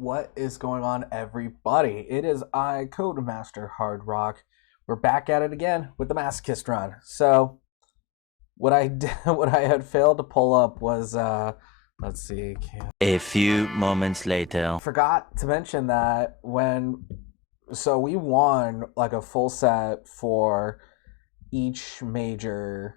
What is going on, everybody? It is I, Codemaster Hard Rock. We're back at it again with the Massochist run. So, what I did, what I had failed to pull up was, let's see. A few moments later. Forgot to mention that we won like a full set for each major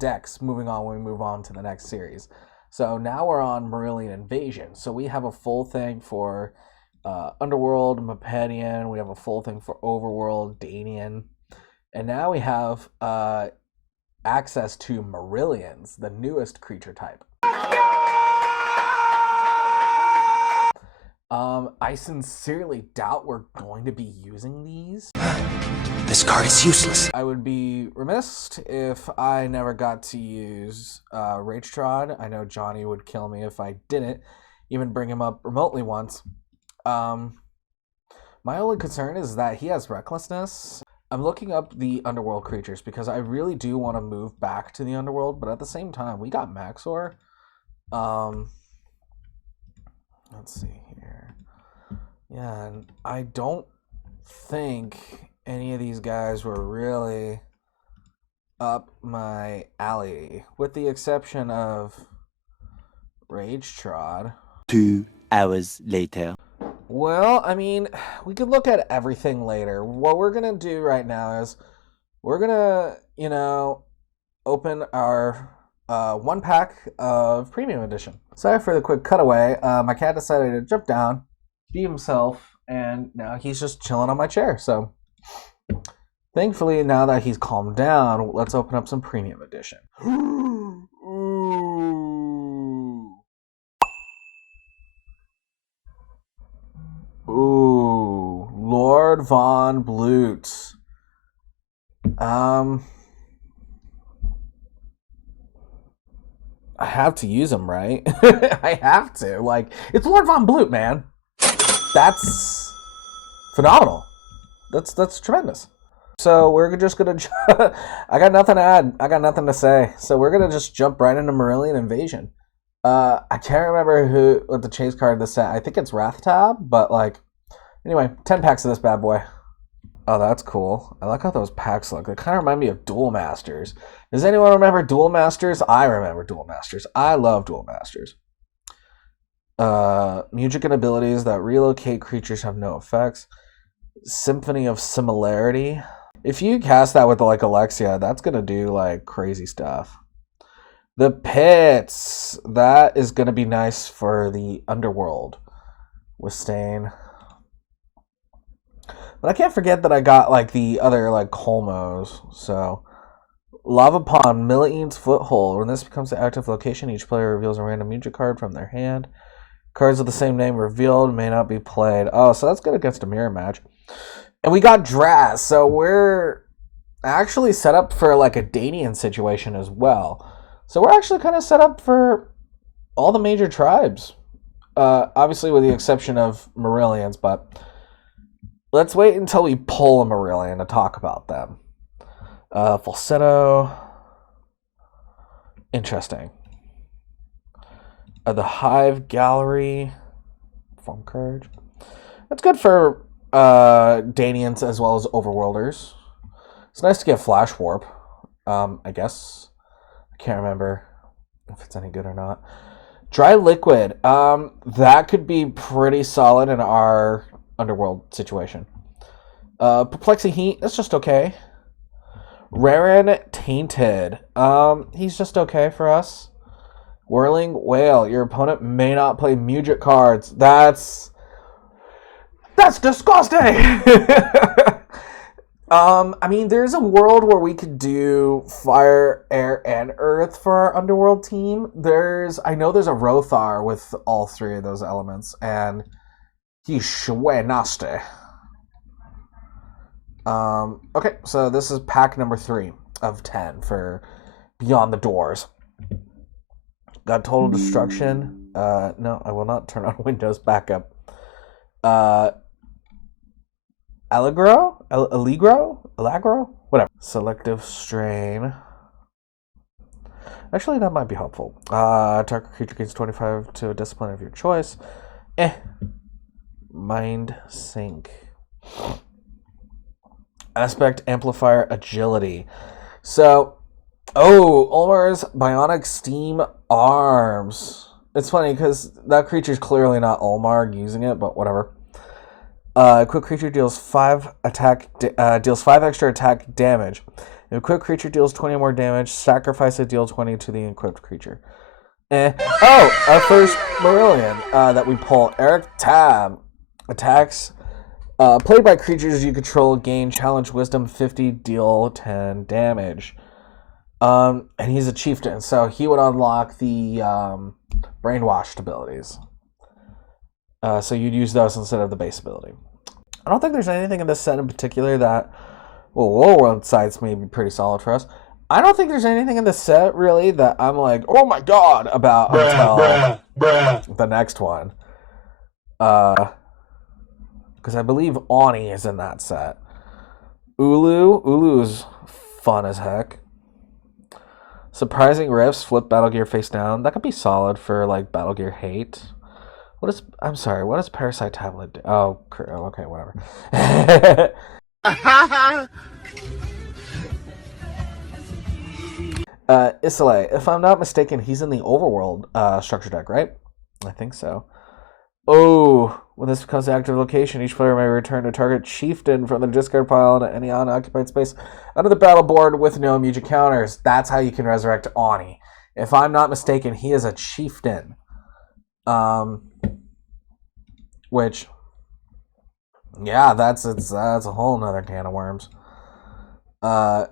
decks. Moving on, when we move on to the next series. So now we're on Marillion Invasion. So we have a full thing for Underworld, Mapedian. We have a full thing for Overworld, Danian. And now we have access to Marillions, the newest creature type. I sincerely doubt we're going to be using these. This card is useless. I would be remiss if I never got to use Rage Trod. I know Johnny would kill me if I didn't even bring him up remotely once. My only concern is that he has Recklessness. I'm looking up the Underworld creatures because I really do want to move back to the Underworld, but at the same time, we got Maxor. Let's see here. Yeah, and I don't think any of these guys were really up my alley, with the exception of Rage Trod. 2 hours later. Well, I mean, we could look at everything later. What we're going to do right now is we're going to, open our one pack of Premium Edition. Sorry for the quick cutaway. My cat decided to jump down, be himself, and now he's just chilling on my chair. So, thankfully, now that he's calmed down, let's open up some Premium Edition. Ooh, Lord Von Blute. I have to use him, right? I have to. Like, it's Lord Von Blute, man. That's phenomenal. That's tremendous. So we're just gonna. I got nothing to add. I got nothing to say. So we're gonna just jump right into Marillion Invasion. I can't remember what the chase card of the set. I think it's Wrathtab, but anyway, 10 packs of this bad boy. Oh, that's cool. I like how those packs look. They kind of remind me of Duel Masters. Does anyone remember Duel Masters? I remember Duel Masters. I love Duel Masters. Music and abilities that relocate creatures have no effects. Symphony of Similarity. If you cast that with Alexia, that's gonna do crazy stuff. The Pits. That is gonna be nice for the Underworld with Stain. But I can't forget that I got the other Colmos. So Lava Pond, Milline's Foothold. When this becomes the active location, each player reveals a random music card from their hand. Cards of the same name revealed may not be played. Oh, so that's good against a mirror match. And we got Draz, so we're actually set up for a Danian situation as well. So we're actually kind of set up for all the major tribes. Obviously with the exception of Marillions, but let's wait until we pull a Marillion to talk about them. Falsetto. Interesting. The Hive Gallery. Form Courage. That's good for Danians as well as Overworlders. It's nice to get Flash Warp, I guess. I can't remember if it's any good or not. Dry Liquid. That could be pretty solid in our Underworld situation. Perplexing Heat. That's just okay. Rarin Tainted. He's just okay for us. Whirling Whale. Your opponent may not play music cards. That's disgusting. I mean, there's a world where we could do Fire, Air, and Earth for our Underworld team. I know there's a Rothar with all three of those elements, and he's shway nasty. Okay, so this is pack number 3 of 10 for Beyond the Doors. Got Total Destruction. No, I will not turn on Windows backup. Allegro? Whatever. Selective Strain. Actually, that might be helpful. Target creature gains 25 to a discipline of your choice. Mind Sink. Aspect Amplifier Agility. So, Ulmar's Bionic Steam Arms. It's funny because that creature's clearly not Ulmar using it, but whatever. Equipped creature deals 5 extra attack damage. If equipped creature deals 20 more damage, sacrifice a deal 20 to the equipped creature. Our first Marillion that we pull, Eric Tab. Attacks played by creatures you control gain challenge wisdom 50, deal 10 damage. And he's a chieftain, so he would unlock the brainwashed abilities. So you'd use those instead of the base ability. I don't think there's anything in this set in particular that, well, World sides may be pretty solid for us. I don't think there's anything in this set really that I'm like, oh my god, about until the next one. Because I believe Ani is in that set. Ulu's fun as heck. Surprising Rifts, flip Battle Gear face down. That could be solid for like Battle Gear hate. What does Parasite Tablet do? Oh, okay, whatever. Isolé, if I'm not mistaken, he's in the Overworld structure deck, right? I think so. Oh, when this becomes an active location, each player may return a target chieftain from the discard pile into any unoccupied space under the battle board with no immediate counters. That's how you can resurrect Ani. If I'm not mistaken, he is a chieftain. Which, yeah, that's a whole nother can of worms. Mizkio?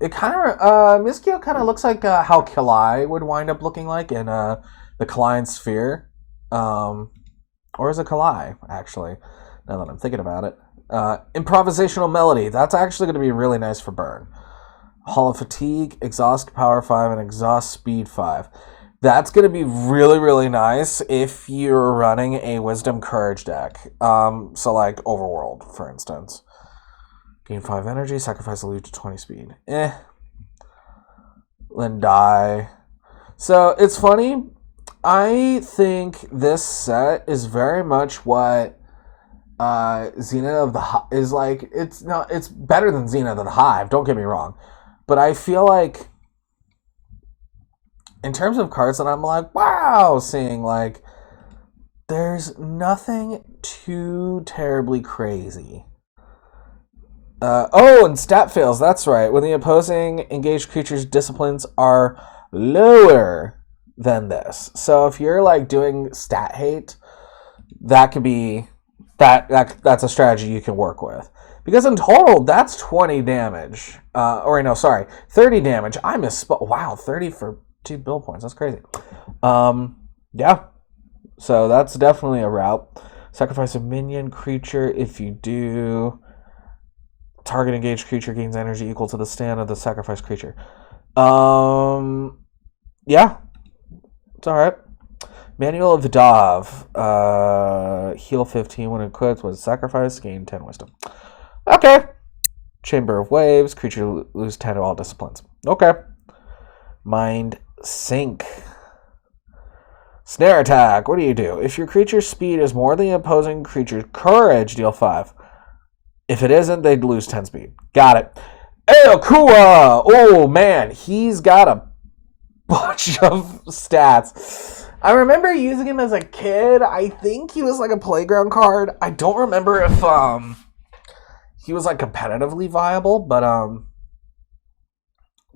Mizkio kind of looks like how Kalai would wind up looking like in the Kalai Sphere. Or is it Kalai, actually, now that I'm thinking about it. Improvisational Melody. That's actually going to be really nice for burn. Hall of Fatigue, Exhaust Power 5, and Exhaust Speed 5. That's going to be really, really nice if you're running a Wisdom Courage deck. So like Overworld, for instance. Gain 5 energy, sacrifice a loot to 20 speed. Then die. So it's funny. I think this set is very much what Zenith of the Hive is like. It's better than Zenith of the Hive, don't get me wrong. But I feel like in terms of cards that I'm like, wow, seeing like there's nothing too terribly crazy. And stat fails, that's right. When the opposing engaged creature's disciplines are lower than this. So if you're like doing stat hate, that could be that's a strategy you can work with. Because in total, that's 20 damage. 30 damage. I misspoke. Wow, 30 for 2 build points. That's crazy. Yeah. So that's definitely a route. Sacrifice a minion creature. If you do, target engaged creature gains energy equal to the stand of the sacrificed creature. Yeah. It's alright. Manual of Vidav. Heal 15 when equipped with sacrifice. Gain 10 wisdom. Okay. Chamber of Waves. Creature lose 10 to all disciplines. Okay. Mind Sink. Snare Attack. What do you do? If your creature's speed is more than the opposing creature's courage, deal 5. If it isn't, they'd lose 10 speed. Got it. Eokua! Oh, man. He's got a bunch of stats. I remember using him as a kid. I think he was like a playground card. I don't remember if he was like competitively viable, but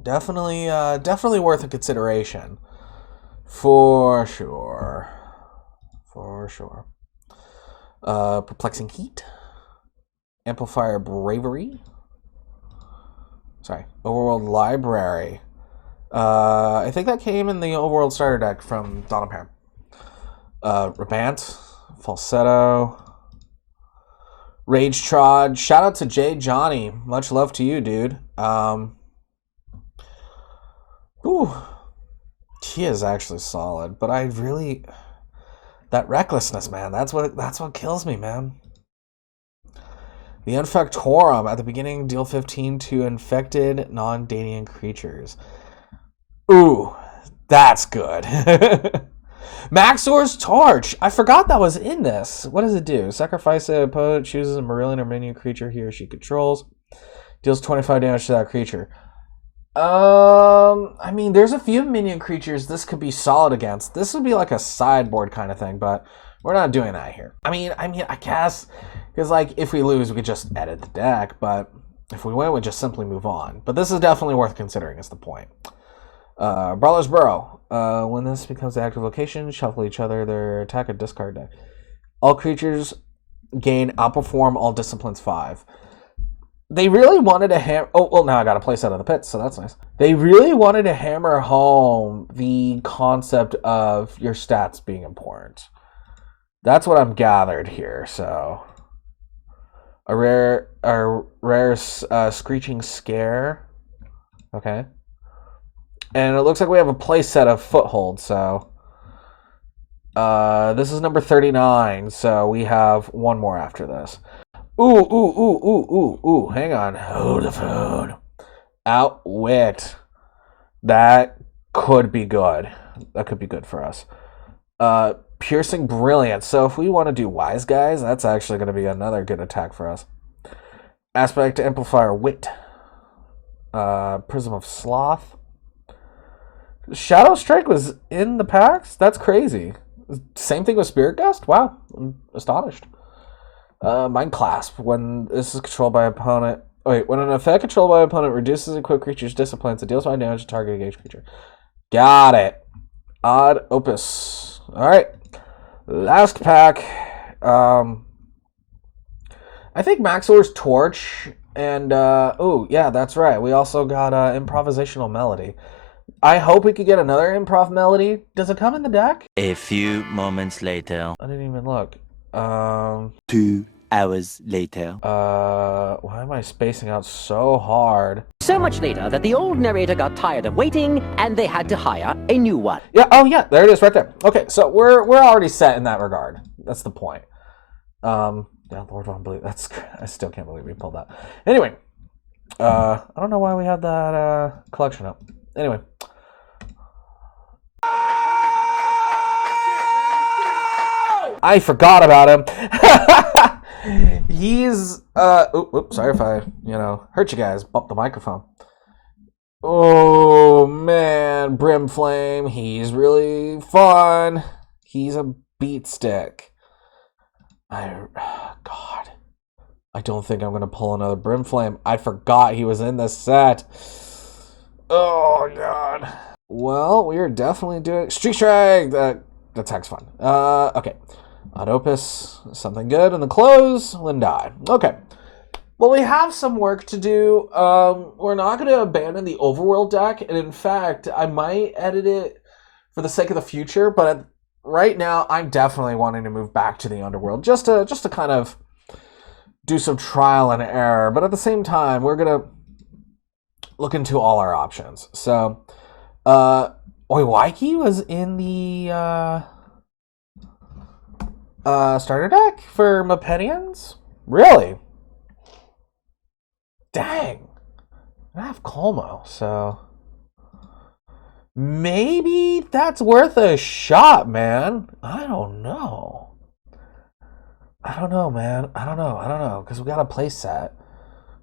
definitely worth a consideration. For sure. Perplexing Heat. Amplifier Bravery. Sorry. Overworld Library. I think that came in the Overworld starter deck from Dawn of Peril. Rabant. Falsetto. Rage Trod. Shout out to Jay Johnny. Much love to you, dude. He is actually solid, but that recklessness, man, that's what kills me, man. The Infectorum. At the beginning, deal 15 to infected non-Danian creatures. Ooh, that's good. Maxor's Torch. I forgot that was in this. What does it do? Sacrifice an opponent, chooses a Marillion or minion creature he or she controls. Deals 25 damage to that creature. I mean, there's a few minion creatures this could be solid against. This would be like a sideboard kind of thing, but we're not doing that here. I mean, I guess, because like if we lose, we could just edit the deck, but if we win, we just simply move on. But this is definitely worth considering. Is the point? Brawler's Burrow. When this becomes an active location, shuffle each other their attack and discard deck. All creatures gain outperform all disciplines 5. They really wanted to hammer... Oh, well, now I got a place out of the pit, so that's nice. They really wanted to hammer home the concept of your stats being important. That's what I'm gathered here, so... A rare Screeching Scare. Okay. And it looks like we have a play set of Foothold, so... this is number 39, so we have one more after this. Ooh, hang on. Hold the phone. Outwit. That could be good. That could be good for us. Piercing Brilliance. So if we want to do Wise Guys, that's actually going to be another good attack for us. Aspect Amplifier Wit. Prism of Sloth. Shadow Strike was in the packs? That's crazy. Same thing with Spirit Gust? Wow. I'm astonished. Mind Clasp. When this is controlled by opponent... when an effect controlled by opponent reduces equipped creature's disciplines, it deals 5 damage to target engaged creature. Got it. Odd Opus. Alright. Last pack. I think Maxor's Torch. And, yeah, that's right. We also got Improvisational Melody. I hope we could get another Improv Melody. Does it come in the deck? A few moments later. I didn't even look. 2 hours later. Why am I spacing out so hard? So much later that the old narrator got tired of waiting and they had to hire a new one. Yeah, oh yeah, there it is right there. Okay, so we're already set in that regard. That's the point. Yeah, Lord Von Blue. I still can't believe we pulled that. Anyway, I don't know why we had that collection up. Anyway. I forgot about him. He's oops, sorry if I, hurt you guys, bumped the microphone. Oh man, Brimflame, he's really fun. He's a beat stick. God. I don't think I'm gonna pull another Brimflame. I forgot he was in this set. Oh god. Well, we are definitely doing Streak Strike. That attack's fun. Okay. Odd Opus, something good in the close, Lindai. Okay. Well, we have some work to do. We're not going to abandon the Overworld deck, and in fact, I might edit it for the sake of the future, but right now, I'm definitely wanting to move back to the Underworld, just to kind of do some trial and error, but at the same time, we're going to look into all our options. So, Oiwaiki was in the... starter deck for Mapedians? Really? Dang. I have Colmo, so... Maybe that's worth a shot, man. I don't know. Man. I don't know. Because we got a play set.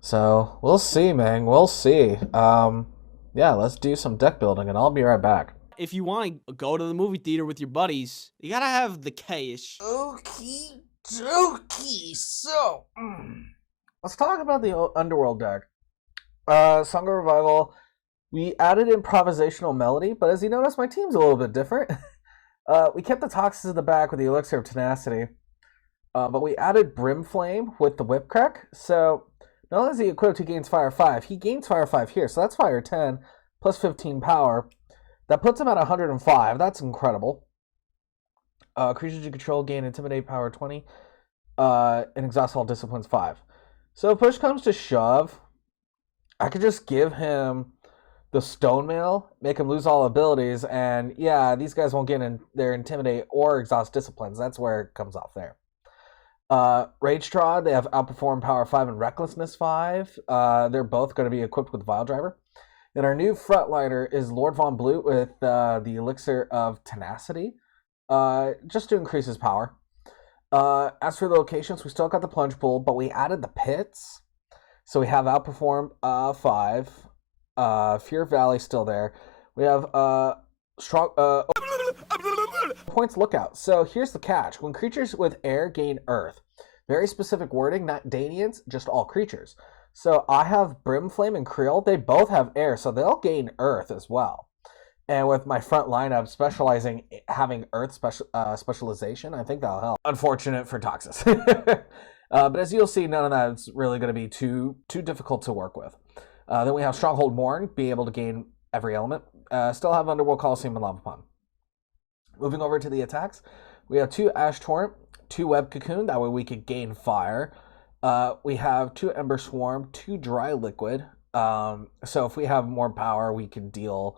So, we'll see, man. We'll see. Yeah, let's do some deck building, and I'll be right back. If you want to go to the movie theater with your buddies, you gotta have the cash. Okie dokie. So, let's talk about the Underworld deck. Song of Revival. We added Improvisational Melody, but as you notice, my team's a little bit different. We kept the Toxins in the back with the Elixir of Tenacity, but we added Brimflame with the Whipcrack. So, not only is he equipped, he gains Fire 5. He gains Fire 5 here, so that's Fire 10 plus 15 power. That puts him at 105. That's incredible. Creatures you control gain Intimidate Power 20 and Exhaust all Disciplines 5. So if push comes to shove, I could just give him the Stone Mail, make him lose all abilities, and yeah, these guys won't get in their Intimidate or Exhaust Disciplines. That's where it comes off there. Rage Trod, they have Outperform Power 5 and Recklessness 5. They're both going to be equipped with Vile Driver. And our new frontliner is Lord Von Blute with the Elixir of Tenacity. just to increase his power. As for the locations, we still got the plunge pool, but we added the pits. So we have outperform 5. Fear Valley still there. We have strong points lookout. So here's the catch. When creatures with air gain earth. Very specific wording, not Danians, just all creatures. So I have Brimflame and Creel. They both have air, so they'll gain earth as well. And with my front lineup specializing, having earth specialization, I think that'll help. Unfortunate for Toxis. But as you'll see, none of that is really going to be too difficult to work with. Then we have Stronghold Mourn, be able to gain every element. Still have Underworld Coliseum and Lava Pond. Moving over to the attacks, we have 2 Ash Torrent, 2 Web Cocoon, that way we could gain fire. We have 2 Ember Swarm, 2 Dry Liquid. So if we have more power, we can deal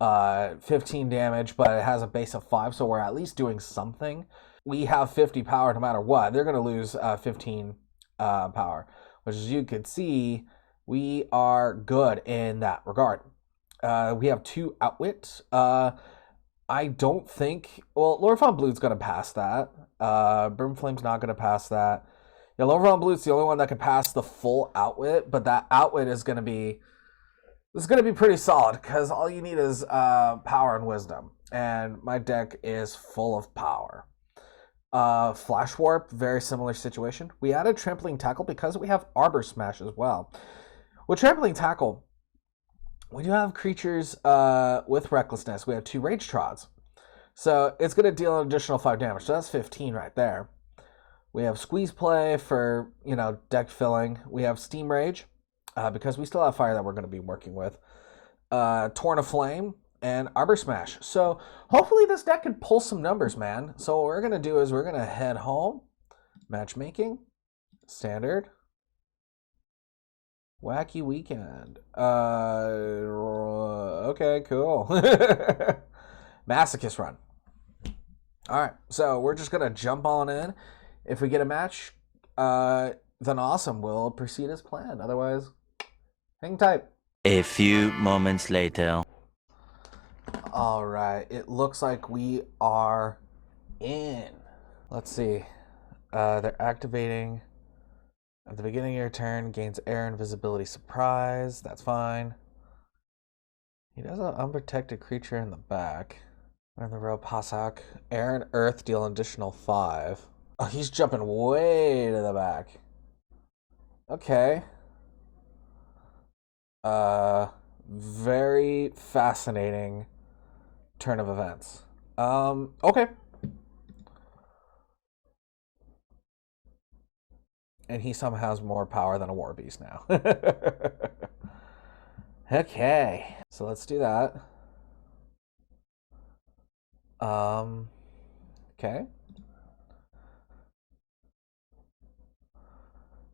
15 damage, but it has a base of 5, so we're at least doing something. We have 50 power no matter what. They're going to lose 15 power, which as you can see, we are good in that regard. We have 2 Outwit. I don't think... Well, Lord Von Blue's going to pass that. Brimflame's not going to pass that. Yeah, Lord Von Blue's the only one that can pass the full Outwit, but that Outwit is going to be... It's going to be pretty solid, because all you need is power and wisdom. And my deck is full of power. Flash Warp, very similar situation. We added Trampling Tackle because we have Arbor Smash as well. With Trampling Tackle, we do have creatures with Recklessness. We have 2 Rage Trods. So it's going to deal an additional 5 damage. So that's 15 right there. We have Squeeze Play for, deck filling. We have Steam Rage because we still have fire that we're going to be working with. Torn of Flame and Arbor Smash. So hopefully this deck can pull some numbers, man. So what we're going to do is we're going to head home. Matchmaking. Standard. Wacky Weekend. Okay, cool. Masochist run. Alright, so we're just going to jump on in. If we get a match, then awesome. We'll proceed as planned. Otherwise, hang tight. A few moments later. Alright, it looks like we are in. Let's see. They're activating... At the beginning of your turn, gains air and visibility surprise. That's fine. He does an unprotected creature in the back. In the row, Passak. Air and earth deal an additional 5. Oh, he's jumping way to the back. Okay. Very fascinating turn of events. Okay. And he somehow has more power than a War Beast now. Okay. So let's do that. Okay.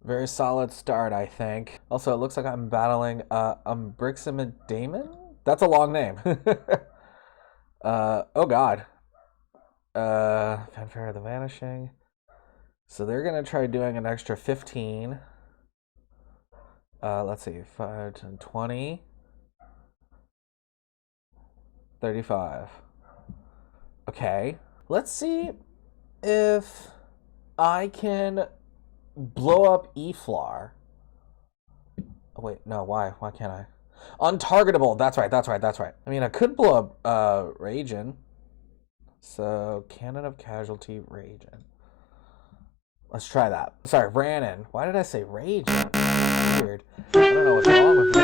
Very solid start, I think. Also, it looks like I'm battling Briximidamon? That's a long name. Oh god. Fanfare of the Vanishing. So they're going to try doing an extra 15. Let's see. 5, 10, 20. 35. Okay. Let's see if I can blow up E-Floor. Oh, wait. No, why? Why can't I? Untargetable. That's right. I mean, I could blow up Ragin. So, Cannon of Casualty, Ragin. Let's try that. Sorry, Ranon. Why did I say Rage? Weird. I don't know what's wrong with me.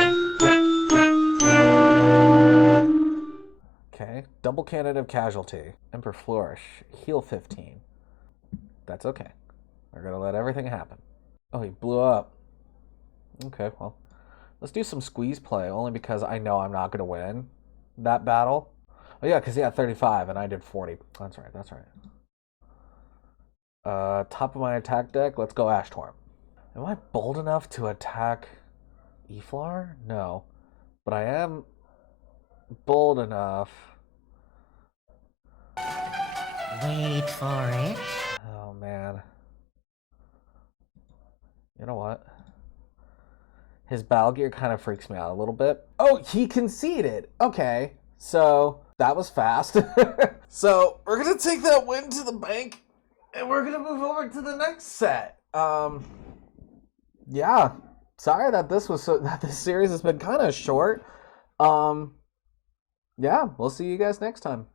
Okay. Double Cannon of Casualty. Emperor Flourish. Heal 15. That's okay. We're going to let everything happen. Oh, he blew up. Okay, well. Let's do some squeeze play, only because I know I'm not going to win that battle. Oh, yeah, because he had 35 and I did 40. That's right. Top of my attack deck, let's go Ash Torm. Am I bold enough to attack E-Floor? No. But I am bold enough. Wait for it. Oh, man. You know what? His battle gear kind of freaks me out a little bit. Oh, he conceded! Okay, so That was fast. So we're gonna take that win to the bank, and we're gonna move over to the next set. Yeah. Sorry that this series has been kind of short. Yeah, we'll see you guys next time.